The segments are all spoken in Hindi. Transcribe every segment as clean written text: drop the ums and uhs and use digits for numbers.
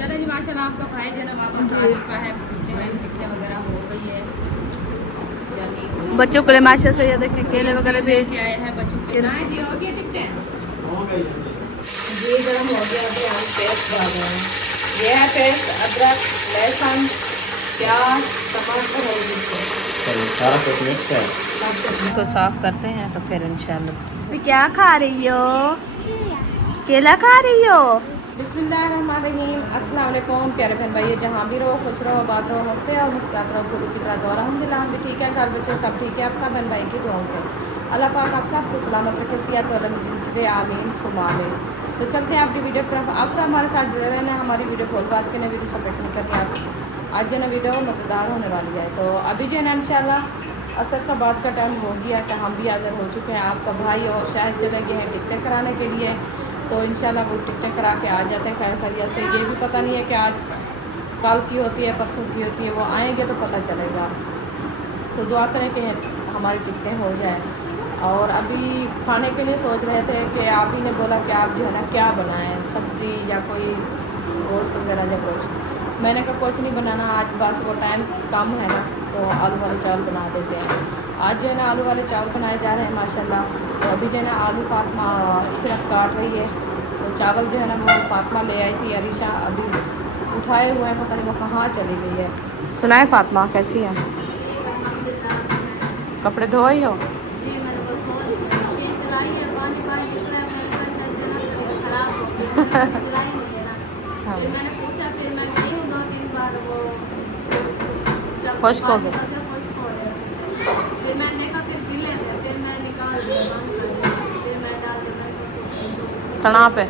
चलो जी माशाल्लाह आपका भाई जो है ना वापस आ चुका है। टिकटें वगैरह हो गई है। बच्चों के लिए माशा से ये देखें केले वगैरह भी लेके आए हैं बच्चों के लिए। जी हो गई टिकटें? ये गर्म हो गया। अभी हम पेस्ट डाल रहे हैं। ये है पेस्ट अदरक लहसुन प्याज टमाटर और मिर्च सारा कुछ मिक्स है। इसको साफ करते हैं तो फिर इंशाल्लाह। अभी क्या खा रही हो? केला खा रही हो? बिस्मिल्लाहिर्रहमानिर्रहीम। अस्सलाम वालेकुम प्यारे बहन भाई, जहाँ भी रहो खुश रहो बात रहो हंसते और मुस्कुराते रहो गुरु की तरह दो। अल्हम्दुलिल्लाह हम भी ठीक है, घर बच्चे सब ठीक है। आप सब बहन भाई की दुआओं से अल्लाह पाक आप सबको सलामत रखे, सेहत और ज़िंदगी आमीन सुमा आमीन। तो चलते हैं आपकी वीडियो की तरफ। आप सब हमारे साथ जुड़े रहना। हमारी वीडियो खोल बात करने वीडियो सपोर्ट नहीं करनी। आप आज जो है ना वीडियो मज़ेदार होने वाली है। तो अभी जो है ना इंशाल्लाह असर का बाद का टाइम हो गया कि हम भी हाज़िर हो चुके हैं। आपका भाई और शायद चले गए हैं टिकटें कराने के लिए। तो इंशाल्लाह वो टिकटें करा के आ जाते हैं खैर खैरियत से। ये भी पता नहीं है कि आज कल की होती है परसों की होती है, वो आएंगे तो पता चलेगा। तो दुआ करें कि हमारी टिकटें हो जाए। और अभी खाने के लिए सोच रहे थे कि आप ही ने बोला कि आप जो है ना क्या बनाएं, सब्ज़ी या कोई गोश्त वगैरह या कुछ। मैंने कहा कुछ नहीं बनाना आज, बस वो टाइम कम है ना, तो आलू वाले चावल बना देते हैं। आज जो है ना आलू वाले चावल बनाए जा रहे हैं माशाल्लाह। तो अभी जो है ना आलू फातिमा इशरत काट रही है। तो चावल जो है ना वो फातिमा ले आई थी, अरीशा अभी उठाए हुए हैं, पता नहीं वो कहाँ चली गई है। सुनाए फातिमा कैसी है? कपड़े धोई हो? हाँ। खुश्क हो गए। तना पे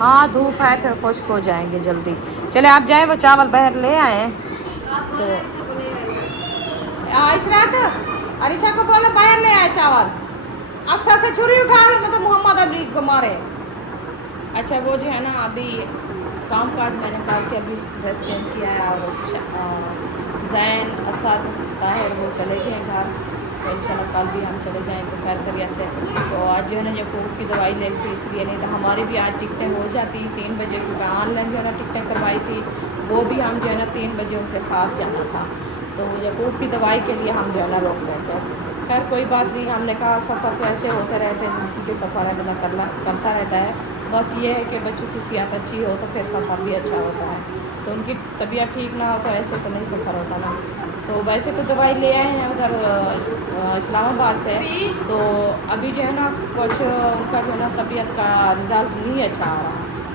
हाँ धूप है फिर खुश्क हो जाएंगे जल्दी। चले आप जाए वो चावल बाहर ले आए। तो इशरात अरीशा को बोलो बाहर ले आए चावल। अक्सर से छुरी उठा लो मतलब मोहम्मद अली को मारे। अच्छा वो जो है ना अभी काम काज मैंने कहा कि अभी ड्रेस चेंज किया है और जैन असद ताहिर वो चले गए हैं घर। तो इंशाल्लाह कल भी हम चले जाएंगे खैर खैरियत से। तो आज जो है ना जब कोविड की दवाई ले थी इसलिए, नहीं तो हमारी भी आज टिकटें हो जाती 3 बजे, क्योंकि ऑनलाइन जो है ना टिकटें करवाई थी वो भी हम जो है ना 3 बजे उनके साथ जाना था। तो जब कोविड की दवाई के लिए हम जो है ना रोक गए थे। खैर कोई बात नहीं, हमने कहा सफ़र तो ऐसे होते रहते हैं, ज़िंदगी के सफ़र है बंदा करता रहता है। बाकी ये है कि बच्चों की सेहत अच्छी हो तो फिर सफ़र भी अच्छा होता है। तो उनकी तबीयत ठीक ना हो तो ऐसे तो नहीं सफ़र होता ना। तो वैसे तो दवाई ले आए हैं उधर इस्लामाबाद से। तो अभी जो है ना कुछ उनका जो है ना तबीयत का रिज़ल्ट नहीं अच्छा आ रहा।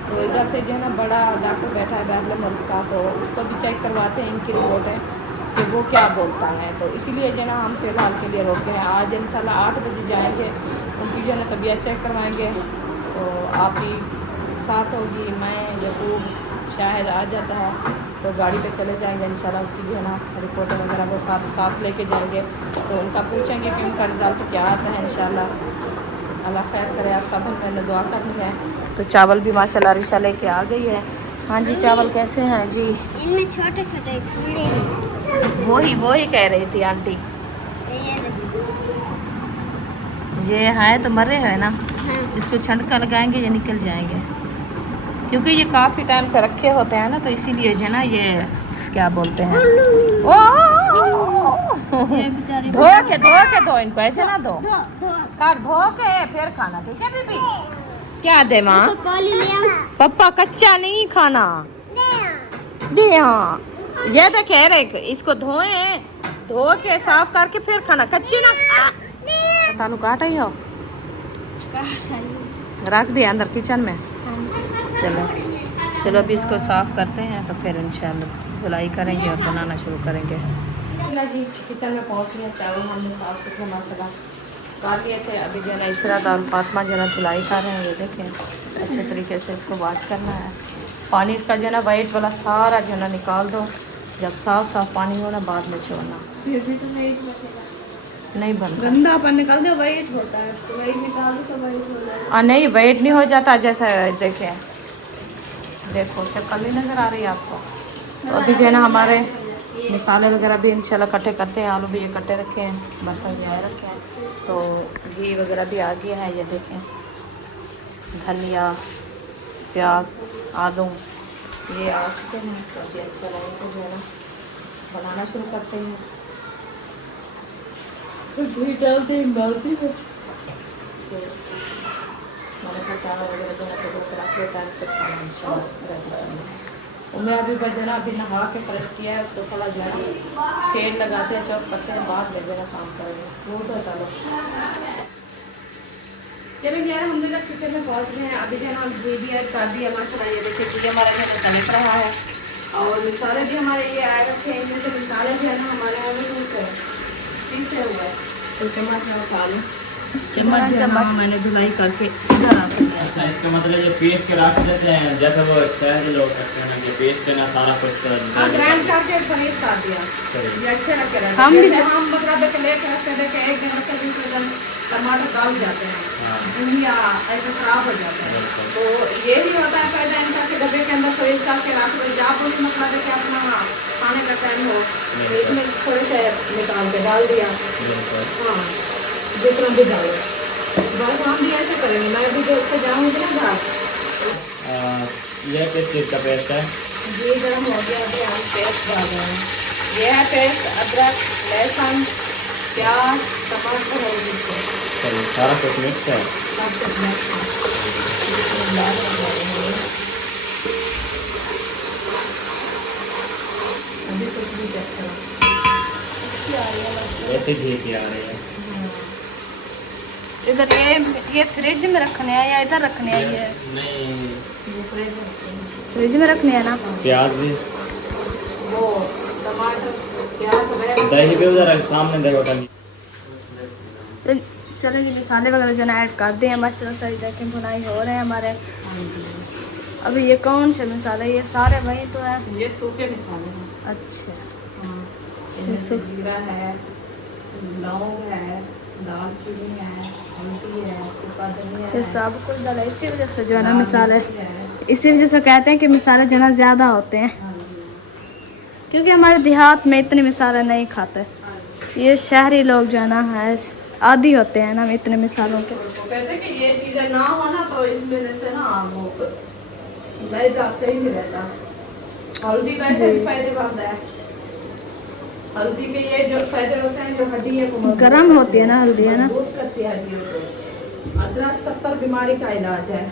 तो इधर से जो है ना बड़ा डॉक्टर बैठा है बैरल मुल्क का, तो उसको भी चेक करवाते हैं इनकी रिपोर्टें कि वो क्या बोलता है। तो इसीलिए जो है ना हम फ़िलहाल के लिए रोके हैं। आज इंशाल्लाह 8 बजे जाएंगे, उनकी जो है ना तबीयत चेक करवाएंगे। तो आप ही साथ होगी, मैं यकूब शायद आ जाता है तो गाड़ी पे चले जाएंगे इंशाल्लाह। उसकी जो है ना रिपोर्ट वगैरह वो साथ लेके जाएंगे। तो उनका पूछेंगे कि उनका रिज़ल्ट क्या आता है इंशाल्लाह। अल्लाह खैर करे। आप सब मैंने दुआ करनी है। तो चावल भी माशाल्लाह रिशा लेके आ गई है। हाँ जी चावल कैसे हैं जी? इनमें छोटे छोटे कीड़े हैं। वही कह रही थी आंटी। ये है तो मरे है ना। इसको छंटका लगाएंगे ये निकल जाएंगे, क्योंकि ये काफ़ी टाइम से रखे होते हैं ना, तो इसीलिए जो है ना ये क्या बोलते हैं ओ धो के दो इनको, ऐसे ना दो कर धो के फिर खाना, ठीक है बीबी? क्या दे माँ? पप्पा कच्चा नहीं खाना दे। हाँ ये तो कह रहे इसको धो के साफ करके फिर खाना, कच्ची ना तालू काट ही हो रख दिया अंदर किचन में। चलो अभी इसको साफ़ करते हैं तो फिर इंशाल्लाह धुलाई करेंगे और बनाना शुरू करेंगे। जी किचन में पहुँच गए, चावल हमने साफ़ सुथरा मसाला कर लिए थे। अभी जो है ना इशरत और फातिमा जो है ना धुलाई कर रहे हैं। ये देखें अच्छे तरीके से इसको वॉश करना है। पानी इसका जो है ना वाइट वाला सारा जो है ना निकाल दो। जब साफ पानी हो ना बाद में छोड़ना, नहीं बनता गंदा पानी निकाल दो वाइट होता है, तो वाइट निकाल दो तो वाइट हो जाएगा। नहीं वाइट नहीं हो जाता। जैसा देखें देखो शक्ल नहीं नज़र आ रही है आपको। तो अभी जो है ना हमारे मसाले वगैरह भी इंशाल्लाह कट्टे करते हैं। आलू भी ये कट्टे रखे हैं, बर्तन भी आए रखे हैं। तो घी वगैरह भी आ गया है। ये देखें धनिया प्याज आलू ये आ चुके हैं तो अभी अच्छा लगे तो जो है ना बनाना शुरू करते हैं। तो घी डालते हैं डालती है तो मैंने तो चावल वगैरह जो है तो रोक रख के टाइम से खाना इंशाल्लाह रेडी करेंगे। और मैं अभी बस जो ना अभी नहा के फ्रेश किया है तो थोड़ा जो है तेल लगाते हैं चौक करते हैं बाद में जो काम करेंगे वो तो चलो चलिए यार हम लोग किचन में पहुंच गए हैं। अभी जो है ना घी भी ऐड कर दिया माशाल्लाह। ये देखिए घी हमारे घर में तलक रहा है और मिसाले भी हमारे ये ऐड रखे हैं। इनमें से मिसाले जो है ना हमारे यहाँ में पीसे हुए तो चम्मच में उठा लूँ। चम्मच जो है ना मैंने धुलाई करके इधर आ दिया। अच्छा इसका मतलब ये पीस के रख देते हैं जैसे वो शहरी लोग करते हैं ना कि पीस के ना सारा कुछ ग्राइंड करके फ्रीज कर दिया ये अच्छे रखे रहते हम हैं। भी जैसे हम मतलब एक लेके रखते देखे एक दिन रखे दूसरे दिन टमाटर डाल जाते हैं दुनिया ऐसे खराब हो जाता है। तो यही होता है फायदा इनका कि डब्बे के अंदर फ्रीज करके रख दो जब भी मतलब कि अपना खाने का टाइम हो तो इसमें थोड़े से निकाल के डाल दिया। हाँ जितना भी डालो बस हम भी ऐसे करेंगे। मैं भी जो उससे जाऊँगी ना घर ये किस चीज़ का पेस्ट है? घी गर्म हो गया अभी हम पेस्ट डाल रहे हैं। ये है पेस्ट अदरक लहसुन प्याज टमाटर और मिर्च चलिए सारा कुछ मिक्स है। सब कुछ मिक्स है। अभी कुछ भी चेक करो अच्छी आ रही है ऐसे घी की आ रही है। इधर ये फ्रिज में रखने हैं या इधर रखने हैं? ये नहीं फ्रिज में रखने हैं ना। प्याज भी वो टमाटर प्याज दही भी उधर सामने देखो टंगी। तो चलो ये मसाले वगैरह जो ना ऐड कर दिए हैं माशाल्लाह से। देखें भुनाई हो रहे हैं हमारे। अभी ये कौन से मसाले? ये सारे वही तो है। ये सूखे मसाले हैं। अच्छा इसमें जीरा है लौंग है दालचीनी है हल्दी है सूखा धनिया ये है। सब कुछ डाला इसी वजह से जो है ना मसाले इसी वजह से कहते हैं कि मसाले जो है ना ज़्यादा होते हैं क्योंकि हमारे देहात में इतने मसाले नहीं खाते। ये शहरी लोग जो है ना है आदी होते हैं ना इतने मसालों के। तो कहते हैं कि ये चीज़ें ना हो ना तो इस वजह से ना वो मैदा सही नहीं रहता। हल्दी वैसे भी फायदेमंद है। हल्दी के ये जो फायदे होते हैं जो हड्डी है वो गर्म होती है ना हल्दी है ना। मजबूत करती है हड्डियों को। अदरक 70 बीमारी का इलाज है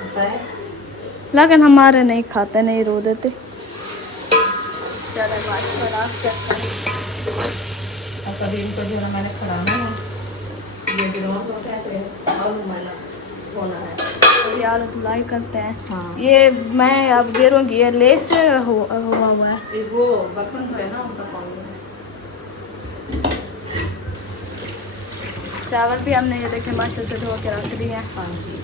पता है लेकिन हमारे नहीं खाते नहीं रो देते। चलो कभी इनको जो है मैंने खड़ाना है ये गिरोह होता है तो आलू मैंने होना है ये आलू धुलाई करते हैं। हाँ ये मैं अब गिरूंगी ये लेस हुआ हुआ है। वो बर्तन जो है ना उनका पानी है। चावल भी हमने ये देखे माशा से धो के रख दिए हैं। हाँ जी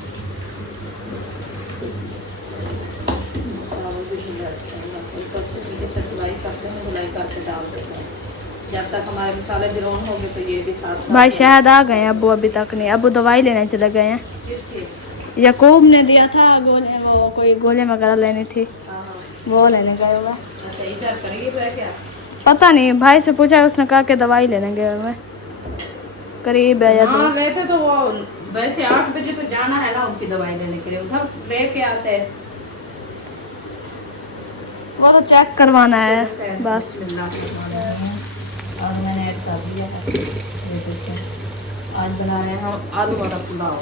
चावल भी धुलाई करते हैं धुलाई करके डाल देते हैं जब तक हमारे मसाले गिरोन हो गए तो ये भी साथ भाई शायद आ गए हैं अबू अभी तक नहीं। अबू दवाई लेने चले गए हैं। किसकी यकूब ने दिया था गोले वो कोई गोले वगैरह लेनी थी हाँ वो लेने गए होगा। अच्छा इधर करीब है क्या? पता नहीं भाई से पूछा उसने कहा कि दवाई लेने गए हुए करीब है या हाँ लेते तो वो वैसे 8 बजे तो जाना है ना उनकी दवाई लेने के लिए उधर लेके आते हैं। वो तो चेक करवाना है बस। और मैंने ऐड कर दिया है ये देखिए आज बना रहे हैं हम आलू वाला पुलाव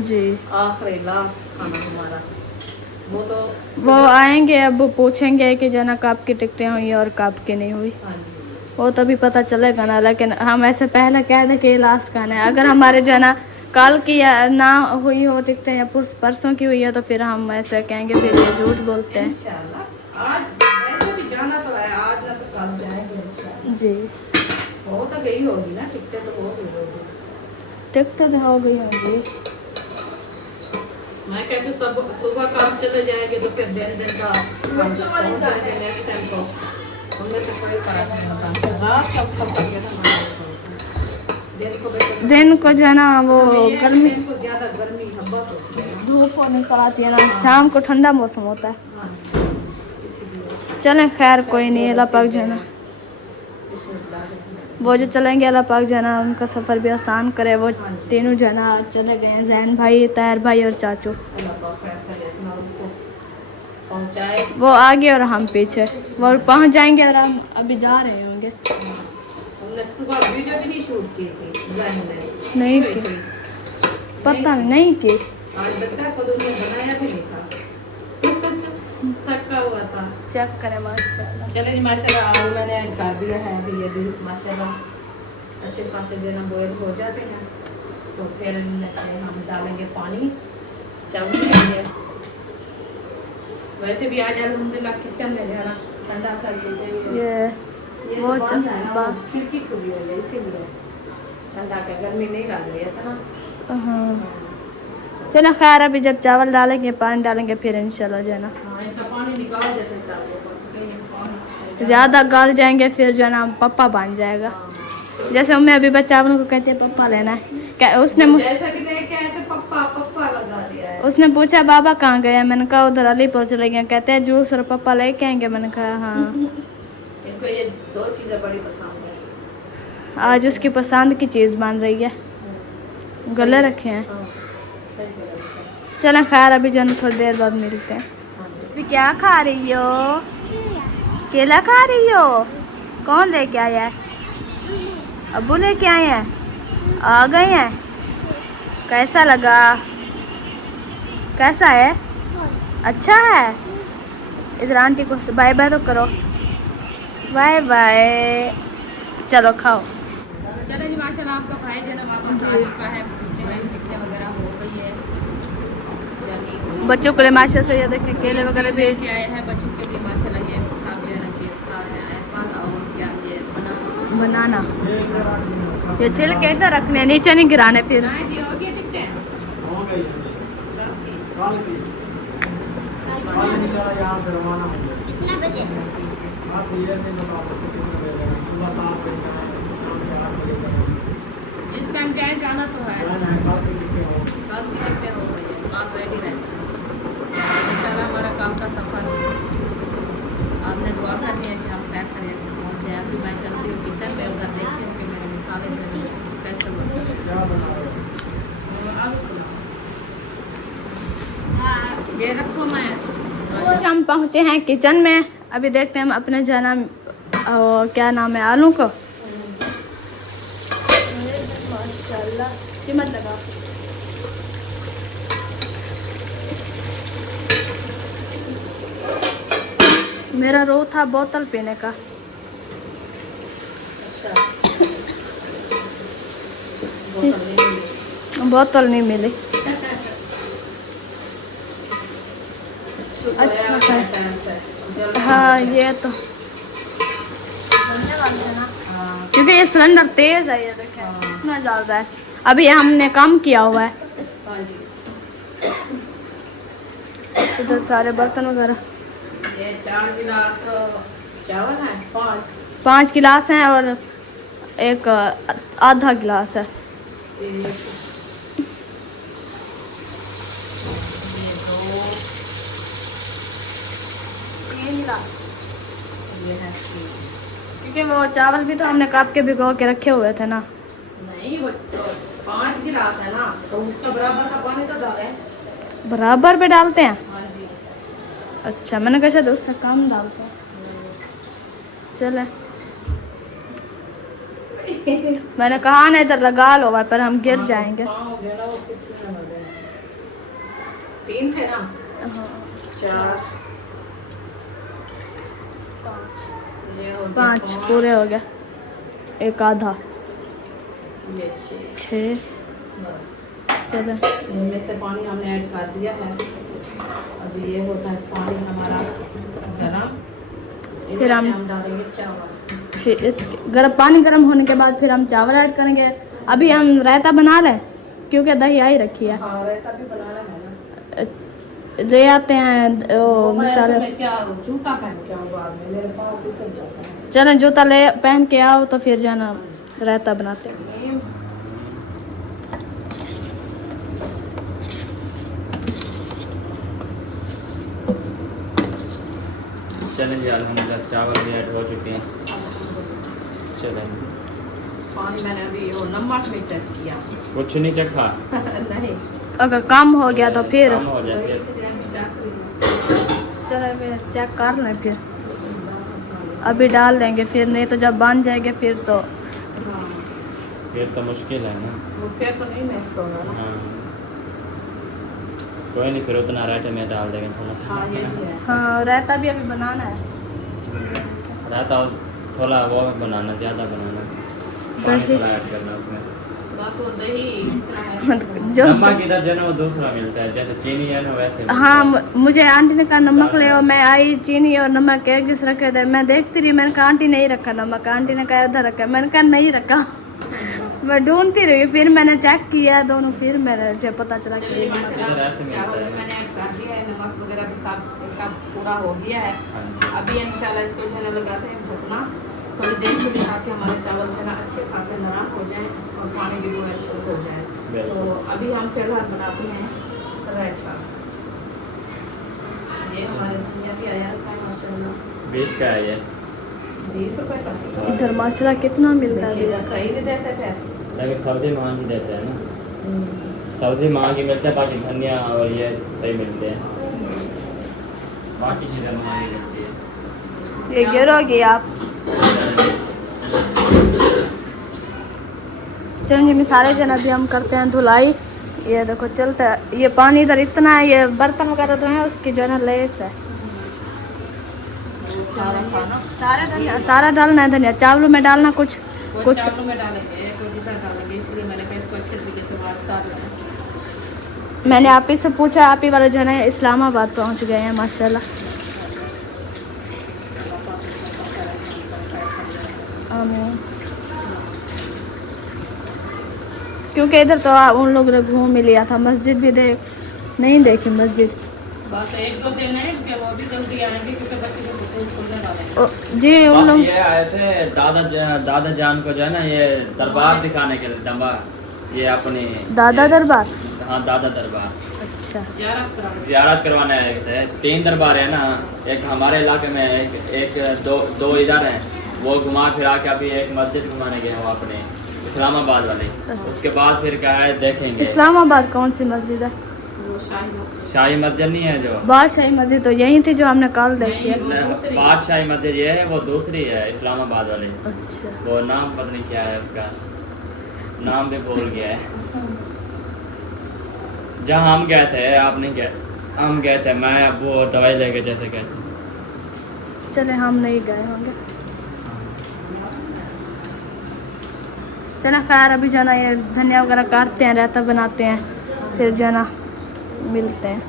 जी। आखिरी लास्ट खाना हमारा वो तो वो आएंगे अब वो पूछेंगे कि जना कब की टिकटें हुई और कब की नहीं हुई हाँ जी वो तभी पता चलेगा ना। लेकिन हम ऐसे पहले कह दें कि लास्ट खाना है। अगर हमारे जो है ना कल की या ना हुई हो टिकटें या परसों की हुई है तो फिर हम ऐसे कहेंगे फिर ये झूठ बोलते हैं। इंशाल्लाह आज वैसे भी जाना तो है आज ना तो कल जाएंगे इंशाल्लाह। जी हो तो गई होगी ना टिकटें तो हो गई होगी। टिकटें तो हो गई होंगी। मैं कहती सब सुबह काम चले जाएंगे तो फिर दिन का पहुंच जाएंगे नेक्स्ट टाइम को उनमें से कोई फर्क नहीं होता। रात सब करके दिन को जो है ना वो गर्मी को ज्यादा गर्मी हब्बस होती है धूप होने पर आती है ना शाम को ठंडा मौसम होता है। हाँ, इसीलिए चलें खैर कोई नहीं अल्लाह पाक जो है ना वो जो चलेंगे अल्लाह पाक जो है ना उनका सफ़र भी आसान करे। वो तीनों जो है ना चले गए हैं जैन भाई ताहिर भाई और चाचू। अल्लाह पाक खैर करे अपना उसको पहुंचाए। वो आगे और हम पीछे, वो पहुंच जाएंगे और हम अभी जा रहे होंगे। हमने सुबह वीडियो भी नहीं शूट की थी घर में। नहीं की, पता नहीं की। आज तक का खुद उन्होंने बनाया भी नहीं था। थका हुआ था। चेक करें माशाल्लाह। चले जी माशाल्लाह आलू मैंने ऐड कर दिया है अभी ये भी माशाल्लाह अच्छे खासे जो ना बॉयल हो जाते हैं तो फिर इनमें से हम डालेंगे पानी चावल के लिए। वैसे भी आज अल्हम्दुलिल्लाह किचन में जो है ना ठंडा कर देते ये वो वो खिड़की खुली हुई है इसीलिए ठंडा के गर्मी नहीं लग रही ऐसा ना। हाँ चलो खैर, अभी जब चावल डालेंगे पानी डालेंगे फिर इंशाल्लाह जो है ना हाँ इनका पानी निकाल देते हैं चावल को। ज़्यादा गल जाएंगे फिर जो है ना पप्पा बन जाएगा। जैसे मम्मी अभी बच्चा चावलों को कहते हैं पप्पा लेना है, क्या उसने जैसे भी लेके आए थे पप्पा पप्पा लगा दिया है। उसने पूछा बाबा कहाँ गए, मैंने कहा उधर अलीपुर चले गए, कहते हैं जूस और पप्पा लेके आएंगे। मैंने कहा हाँ। इनको ये दो चीज़ें बड़ी पसंद है। आज उसकी पसंद की चीज़ बन रही है, गले रखे हैं। हाँ, सही कह रहे हैं। चलो खैर, अभी जो है ना थोड़ी देर बाद मिलते हैं। अभी क्या खा रही हो? केला खा रही हो? कौन लेके आया है? अब्बू लेके आए हैं? आ गए हैं? कैसा लगा? कैसा है? अच्छा है? इधर आंटी को बाय बाय तो करो, बाय बाय। चलो खाओ। चलो जी माशाल्लाह आपका भाई जो है ना वापस आ चुका है। कितने वगैरह हो गई है यानी बच्चों के लिए माशा से ये देखें केले वगैरह भी लेके आए हैं बच्चों के लिए माशाल्लाह। ये सब जो है ना चीज़ खा रहे हैं और क्या ये बनाना। ये छिलके इधर रखने, नीचे नहीं गिराने फिर। बनाए जी हो गया टिकटें हो गई कल की इंशाल्लाह यहाँ से रवाना होंगे। कितने बजे? बस ये नहीं बता सकते कितने बजे, सुबह 7 बजे जाना है, शाम के 8 बजे जाना है। जिस टाइम जाए जाना तो है। कल की टिकटें हो कल की टिकटें हो गई है, आप रेडी रहें इंशाल्लाह। हमारा कल का सफ़र आपने दुआ करनी है कि हम पैक करें से पहुँच जाए। अभी मैं चलती हूँ किचन में, उधर देखती हूँ कि मेरे मसाले जो हैं कैसे बनते हैं। क्या बना रहे हो? ये रखो मैं हम पहुँचे हैं किचन में। अभी देखते हैं हम अपने जो है ना क्या नाम है आलू को। माशाल्लाह चिमट लगा। मेरा रो था बोतल पीने का। बोतल नहीं मिली। अच्छा है। हाँ ये तो क्योंकि ये सिलेंडर तेज है, ये देखें इतना ज़्यादा है। अभी हमने कम किया हुआ है। इधर सारे बर्तन वगैरह। ये 4 गिलास चावल है, 5 गिलास हैं और एक आधा गिलास है। क्योंकि वो चावल भी तो हमने काट के भिगो के रखे हुए थे ना। नहीं वो 5 गिलास है ना, तो उसका बराबर का पानी तो डालें। बराबर पे डालते हैं? हाँ जी। अच्छा मैंने कहा शायद उससे कम डालते हैं। चले मैंने कहा ना इधर लगा लो पर हम गिर जाएंगे। 3 थे ना? हाँ 4 5 पूरे हो गया। एक आधा ये 6। बस चलो इनमें से पानी हमने ऐड कर दिया है। अभी ये होता है पानी हमारा गरम। फिर हम डालेंगे चावल। फिर इस पानी गर्म होने के बाद फिर हम चावल ऐड करेंगे। अभी हम रायता बना लें क्योंकि दही आई रखी है। हाँ रायता भी बनाना है ना। ले आते हैं वो मसाले। मैं क्या जूता पहन के आऊँ बाद में, मेरे पाँव फिसल जाता है। चलो जूता ले पहन के आओ तो फिर जाना रायता बनाते हैं। चलें जी अल्हम्दुलिल्लाह चावल भी ऐड हो चुके हैं। चलें पानी मैंने अभी वो नमक नहीं चेक किया। कुछ नहीं चखा नहीं अगर कम हो गया तो फिर कम हो जाते चलो फिर चेक कर लें फिर, अभी डाल लेंगे फिर, नहीं तो जब बन जाएंगे फिर तो फिर तो मुश्किल है ना। वो फिर तो नहीं मिक्स होगा ना। हाँ कोई नहीं, फिर उतना रायता में डाल देंगे थोड़ा सा। हाँ यही है। हाँ रायता भी अभी बनाना है। रायता थोड़ा वो बनाना, ज़्यादा बनाना, पानी दही थोड़ा ऐड करना उसमें। बस वो दही इतना है। जो नमक इधर जो है ना वो दूसरा मिलता है, जैसे चीनी है ना वैसे मिलता हाँ है। मुझे आंटी ने कहा नमक ले आओ, मैं आई चीनी और नमक एक जैसे रखे थे, मैं देखती रही, मैंने कहा आंटी नहीं रखा नमक, आंटी ने कहा इधर रखा, मैंने कहा नहीं रखा। मैं ढूंढती रही, फिर मैंने चेक किया दोनों, फिर मुझे पता चला कि चलिए ये नमक है। इधर ऐसे मिलता चावल है। में मैंने ऐड कर दिया है, नमक वगैरह भी सब इसका पूरा हो गया है। हाँ जी। अभी इंशाल्लाह इसको जो है ना लगाते हैं ढकना थोड़ी देर के लिए, ताकि हमारे चावल जो है ना अच्छे खासे नरम हो जाए और पानी भी वो शुरू हो जाए। तो अभी हम फिलहाल बनाते हैं रायता। ये हमारे धनिया भी आया है माशाल्लाह। 20 का है ये। 20 रुपए का इधर माशाल्लाह कितना मिलता है। देखिएगा, सही भी देते थे। लेकिन सब्जी महंगी ही देते हैं ना, सब्जी महंगी मिलते हैं, बाकी धनिया और ये सही मिलते हैं, बाकी चीज़ें महंगी मिलती है। ये गिरोगी आप। चलिए मिसाले जो है ना अभी हम करते हैं धुलाई। ये देखो चलता है, ये पानी इधर इतना है, ये बर्तन वगैरह जो है उसकी जो है ना लेस है। सारा खाना सारा डालना है धनिया, चावलों में डालना कुछ कुछ चावलों में डालेंगे, एक इधर डालेंगे, इसलिए मैंने कहा इसको अच्छे तरीके से वाश कर लें। मैंने आप ही से पूछा, आप ही वाले जो है ना इस्लामाबाद पहुंच गए हैं माशाल्लाह। आमीन। क्योंकि इधर तो उन लोग ने घूम ही लिया था, मस्जिद भी नहीं देखी मस्जिद। बस 1-2 दिन है कि वो भी जल्दी आएंगे, क्योंकि बच्चे को स्कूल खुलने वाले हैं। जी उन बस लोग ये आए थे दादा जान को जो है ना ये दरबार दिखाने के लिए, ये अपनी दादा ये- दरबार। हाँ दादा दरबार अच्छा ज़ियारत कराने। ज़ियारत करवाने आए थे। 3 दरबार है ना, एक हमारे इलाके में है, एक दो इधर हैं, वो घुमा फिरा के अभी एक मस्जिद घुमाने गए वो अपने इस्लामाबाद वाले। उसके बाद फिर क्या है देखेंगे। इस्लामाबाद कौन सी मस्जिद है? वो शाही मस्जिद। शाही मस्जिद नहीं है जो, बादशाही मस्जिद तो यही थी जो हमने कल देखी है। दूसरी। बादशाही मस्जिद ये है, वो दूसरी है इस्लामाबाद वाली। अच्छा वो नाम पता नहीं क्या है उसका, नाम भी भूल गया है। जहाँ हम गए थे, आप नहीं गए, हम गए थे, मैं वो दवाई लेके जैसे गए थे। चले हम नहीं गए होंगे। चलो खैर अभी जो है ना ये धनिया वगैरह काटते हैं, रायता बनाते हैं, फिर जो है ना मिलते हैं।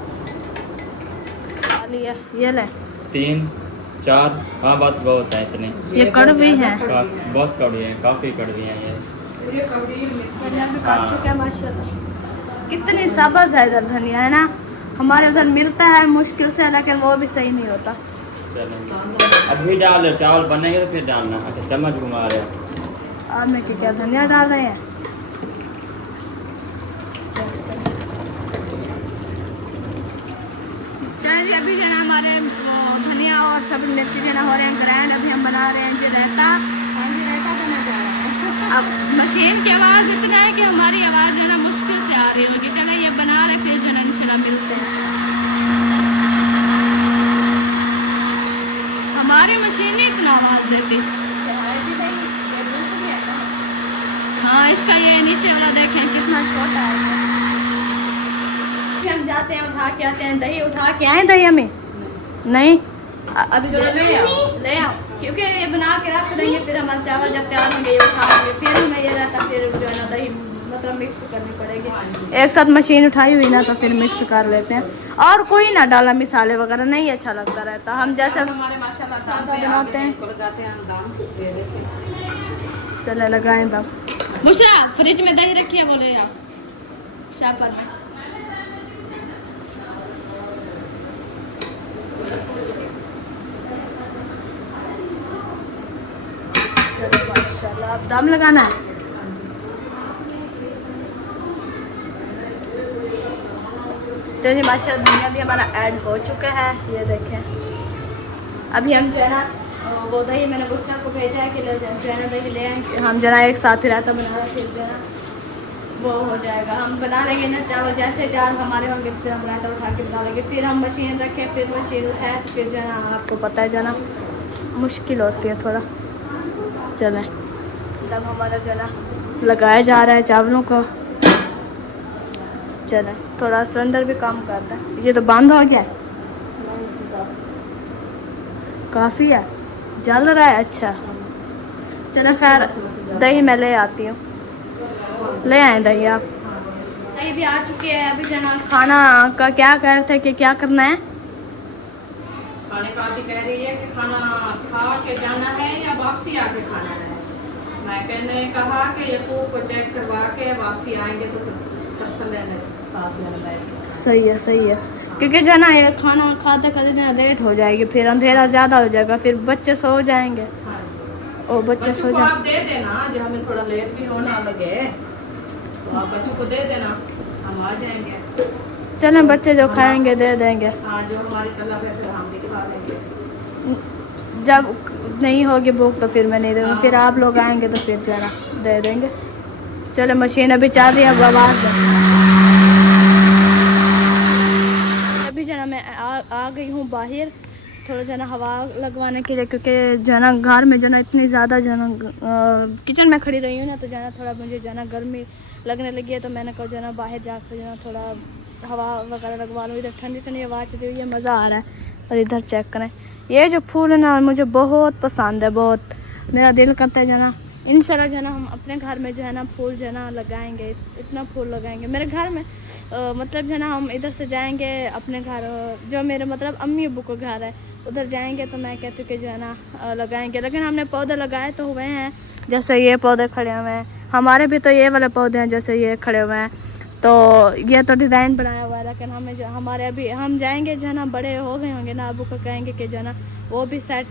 लिया ये ले, 3 4 हाँ बात बहुत है इतनी, ये कड़वी है। बहुत कड़वी है, काफ़ी कड़वी है ये। ये कभी धनिया भी काट चुके हैं माशाल्लाह। कितनी सब्ज़ है इधर धनिया, है ना। हमारे उधर मिलता है मुश्किल से, लेकिन वो भी सही नहीं होता। चलो अभी डाल दो, चावल बनेंगे तो फिर डालना। अच्छा चम्मच घुमा रहे हो आप में क्या धनिया डाल रहे हैं? चलिए अभी जो है ना हमारे वो धनिया और सब मिर्ची जो है ना हो रहे हैं ग्रैंड। अभी हम बना रहे हैं जी रायता। रायता करने जा रहे हैं। अब मशीन की आवाज़ इतना है कि हमारी आवाज़ जो है ना मुश्किल से आ रही होगी। चलो ये बना रहे, फिर जो है ना इंशाल्लाह मिलते हैं। हमारी मशीन नहीं इतना आवाज़ देती। हाँ इसका ये नीचे वाला देखें कितना छोटा है। हम जाते हैं उठा के आते हैं, दही उठा के आए दही हमें नहीं अभी जो ले आओ, क्योंकि ये बना के रख देंगे, फिर हमारे चावल जब तैयार होंगे ये उठा के फिर हमें ये रहता, फिर जो है ना दही मतलब मिक्स करनी पड़ेगी। एक साथ मशीन उठाई हुई ना तो फिर मिक्स कर लेते हैं। और कोई ना डाला मिसाले वगैरह, नहीं अच्छा लगता रहता। हम जैसे हमारे माशाल्लाह सादा बनाते हैं। लगाते हैं हम दाम दे देते हैं। चले लगाएं दम। बुशरा फ्रिज में दही रखी है, बोले आप शापर में। चलो माशाल्लाह अब दम लगाना है। चलिए माशाल्लाह धनिया भी हमारा ऐड हो चुका है, ये देखें। अभी हम जो है ना वो दही मैंने बुशरा को भेजा है कि ले जाए, जो है ना दही ले आए, हम जरा एक साथ ही रहता बना रहे, फिर जो है ना वो हो जाएगा। हम बना लेंगे ना चावल, जैसे दाल हमारे होंगे फिर हम रायता उठा के बना लेंगे, फिर हम मशीन रखें, फिर मशीन है तो फिर जो है ना आपको पता है जो है ना मुश्किल होती है थोड़ा। चलें, तब हमारा जो है ना लगाया जा रहा है चावलों को। चलें, थोड़ा सिलेंडर भी काम करता है। ये तो बंद हो गया है, काफ़ी है, जल रहा है। अच्छा चलो खैर, दही मैं ले आती हूँ। ले आए दही आप? दही भी आ चुकी है। अभी जना खाना का क्या कह रहे थे कि क्या करना है? खाने का भी कह रही है कि खाना खा के जाना है या वापसी आके खाना है। मैं कहने कहा कि ये को चेक करवा के वापसी आएंगे तो तसल्ली में साथ में बैठेंगे। सही है क्योंकि जो है ना ये खाना खाते खाते जो है लेट हो जाएगी, फिर अंधेरा ज़्यादा हो जाएगा, फिर बच्चे सो जाएंगे। और बच्चे सो जाए, आप दे देना जो हमें थोड़ा लेट भी होना लगे तो आप बच्चों को दे देना, हम आ जाएंगे। चलो बच्चे जो खाएंगे दे देंगे। हाँ, जो हमारी तलब है फिर हम भी खा लेंगे। जब नहीं होगी भूख तो फिर मैं नहीं दूँगी, फिर आप लोग आएंगे तो फिर जरा दे देंगे। चलो मशीन अभी चल रही है, अब आवाज़ अभी जना मैं आ गई हूँ बाहर थोड़ा जना हवा लगवाने के लिए, क्योंकि जना घर में जना इतनी ज़्यादा जना किचन में खड़ी रही हूँ ना, तो जना थोड़ा मुझे जना गर्मी लगने लगी है, तो मैंने कहा जना बाहर जाकर जना थोड़ा हवा वगैरह लगवा लूँ। इधर ठंडी ठंडी हवा चली हुई है, मज़ा आ रहा है। और इधर चेक करें, ये जो फूल है ना मुझे बहुत पसंद है, बहुत मेरा दिल करता है जना इंशाल्लाह जो है ना हम अपने घर में जो है ना फूल जो है ना लगाएंगे, इतना फूल लगाएंगे मेरे घर में। मतलब जो है ना हम इधर से जाएंगे अपने घर, जो मेरे मतलब अम्मी अब्बू को घर है उधर जाएंगे, तो मैं कहती हूँ कि जो है ना लगाएंगे। लेकिन हमने पौधे लगाए तो हुए हैं, जैसे ये पौधे खड़े हुए हैं, हमारे भी तो ये वाले पौधे हैं जैसे ये खड़े हुए हैं, तो ये तो डिज़ाइन बनाया हुआ है। लेकिन हमें जो हमारे अभी हम जाएंगे जो है ना बड़े हो गए होंगे ना, अबू को कहेंगे कि जो है ना वो भी सेट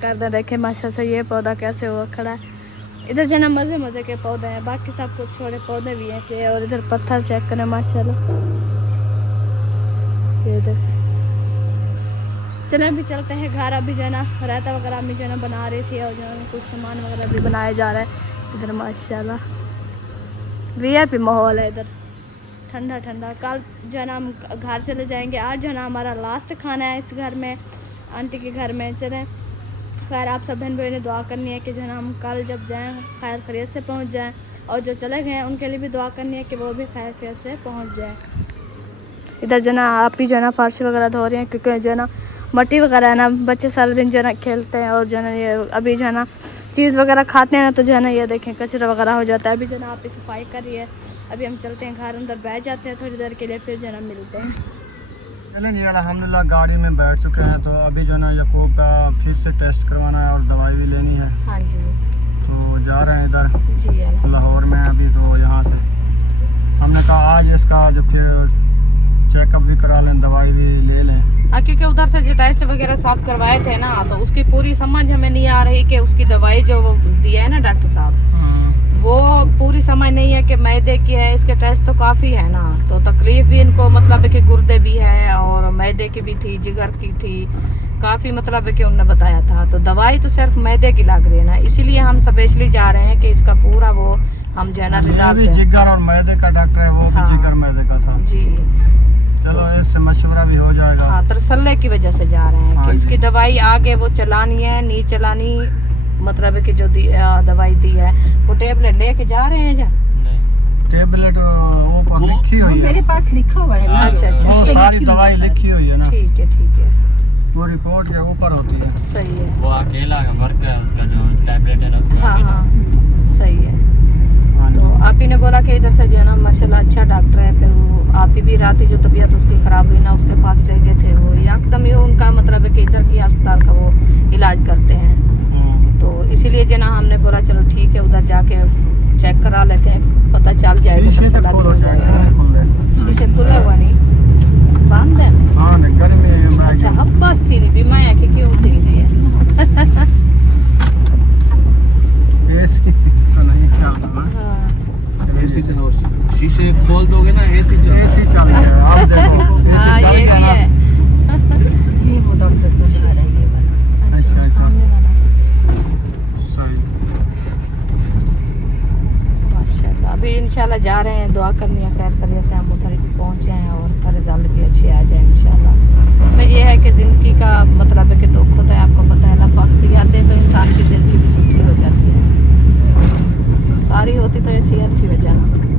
कर दे। देखें माशा से ये पौधा कैसे हुआ खड़ा है। इधर जो है ना मज़े के पौधे हैं, बाकी सब कुछ छोटे पौधे भी हैं। और इधर पत्थर चेक करें माशाल्लाह, ये देखें। चलो अभी चलते हैं घर। अभी जो है ना रायता वगैरह अम्मी जो है ना बना रही थी, और जो है कुछ सामान वगैरह भी बनाया जा रहा है। इधर माशाल्लाह VIP माहौल है, इधर ठंडा ठंडा। कल जो है ना हम घर चले जाएंगे, आज जो है ना हमारा लास्ट खाना है इस घर में, आंटी के घर में। चलें खैर, आप सब बहन भाई ने दुआ करनी है कि जो है ना हम कल जब जाएँ खैर खैरियत से पहुँच जाएँ, और जो चले गए हैं उनके लिए भी दुआ करनी है कि वो भी खैर खैरियत से पहुँच जाए। इधर जो है ना आप ही जो है ना फर्श वगैरह धो रही हैं, क्योंकि जो है ना मट्टी वगैरह है ना, बच्चे सारे दिन जो है ना खेलते हैं, और जो है ना ये अभी जो है ना चीज़ वगैरह खाते हैं ना, तो जो है ना ये देखें कचरा वगैरह हो जाता है। अभी जो है ना आप सफाई कर रही है, अभी हम चलते हैं घर, अंदर बैठ जाते हैं थोड़ी देर के लिए, फिर जो है ना मिलते हैं। चलें जी, अल्हम्दुलिल्लाह गाड़ी में बैठ चुके हैं, तो अभी जो है ना याकूब का फिर से टेस्ट करवाना है और दवाई भी लेनी है। हाँ जी, तो जा रहे हैं इधर जी लाहौर में अभी। तो यहाँ से हमने कहा आज इसका जो फिर चेकअप भी करा लें, दवाई भी ले लें। हाँ, क्योंकि उधर से जो टेस्ट वगैरह सब करवाए थे ना, तो उसकी पूरी समझ हमें नहीं आ रही कि उसकी दवाई जो दिया है ना डॉक्टर साहब, वो पूरी समझ नहीं है कि मैदे की है। इसके टेस्ट तो काफ़ी है ना, तो तकलीफ भी इनको मतलब है कि गुर्दे भी है और मैदे की भी थी, जिगर की थी, काफ़ी मतलब है कि उन्होंने बताया था। तो दवाई तो सिर्फ मैदे की लग रही है ना, इसीलिए हम स्पेशली जा रहे हैं कि इसका पूरा वो हम जो है ना रिजल्ट। जिगर और मैदे का डॉक्टर है, वो हाँ, भी जिगर मैदे का था जी। चलो इससे मशवरा भी हो जाएगा। हाँ, तसल्ली की वजह से जा रहे हैं हाँ, कि इसकी दवाई आगे वो चलानी है, नहीं चलानी, मतलब है कि जो दवाई दी है वो टेबलेट लेके जा रहे हैं। टेबलेट वो पर लिखी हुई है, मेरे पास लिखा हुआ है ना। अच्छा अच्छा, वो सारी दवाई लिखी हुई है ना, ठीक है वो रिपोर्ट के ऊपर होती है। सही है। वो अकेला वर्क है उसका, जो टैबलेट है ना उसका हाँ अकेला। हाँ सही है। हाँ जी। तो आप ही ने बोला कि इधर से जो है ना माशाल्लाह अच्छा डॉक्टर है। फिर वो आप ही भी रात ही जो तबीयत उसकी ख़राब हुई ना, उसके पास ले गए थे, वो एकदम ये उनका मतलब है कि इधर की अस्पताल का वो इलाज करते हैं, तो इसीलिए जो ना हमने बोला चलो ठीक है उधर जाके चेक करा लेते हैं, पता चल जाएगा, मसला भी हो जाएगा। शीशे खुले हुआ नहीं, बंद है। हाँ, गर्मी है। अच्छा, हब्बास थी नहीं बीमाया कि क्यों थी नहीं है। एसी तो नहीं चल रहा। हाँ एसी चलो, शीशे खोल दोगे ना एसी एसी चल रहा है, आप देखो हाँ, एसी चल ये गया भी ना। है। ये वो डॉक्टर इंशाल्लाह जा रहे हैं, दुआ करनी है खैर करिए से हम उधर पहुँचे हैं और रिजल्ट भी अच्छे आ जाए इंशाल्लाह। इसमें यह है कि ज़िंदगी का मतलब है कि दुख होता है, आपको पता है ना, पक्षियाँ दे तो इंसान की ज़िंदगी भी सुखी हो जाती है, सारी होती तो ये सेहत की वजह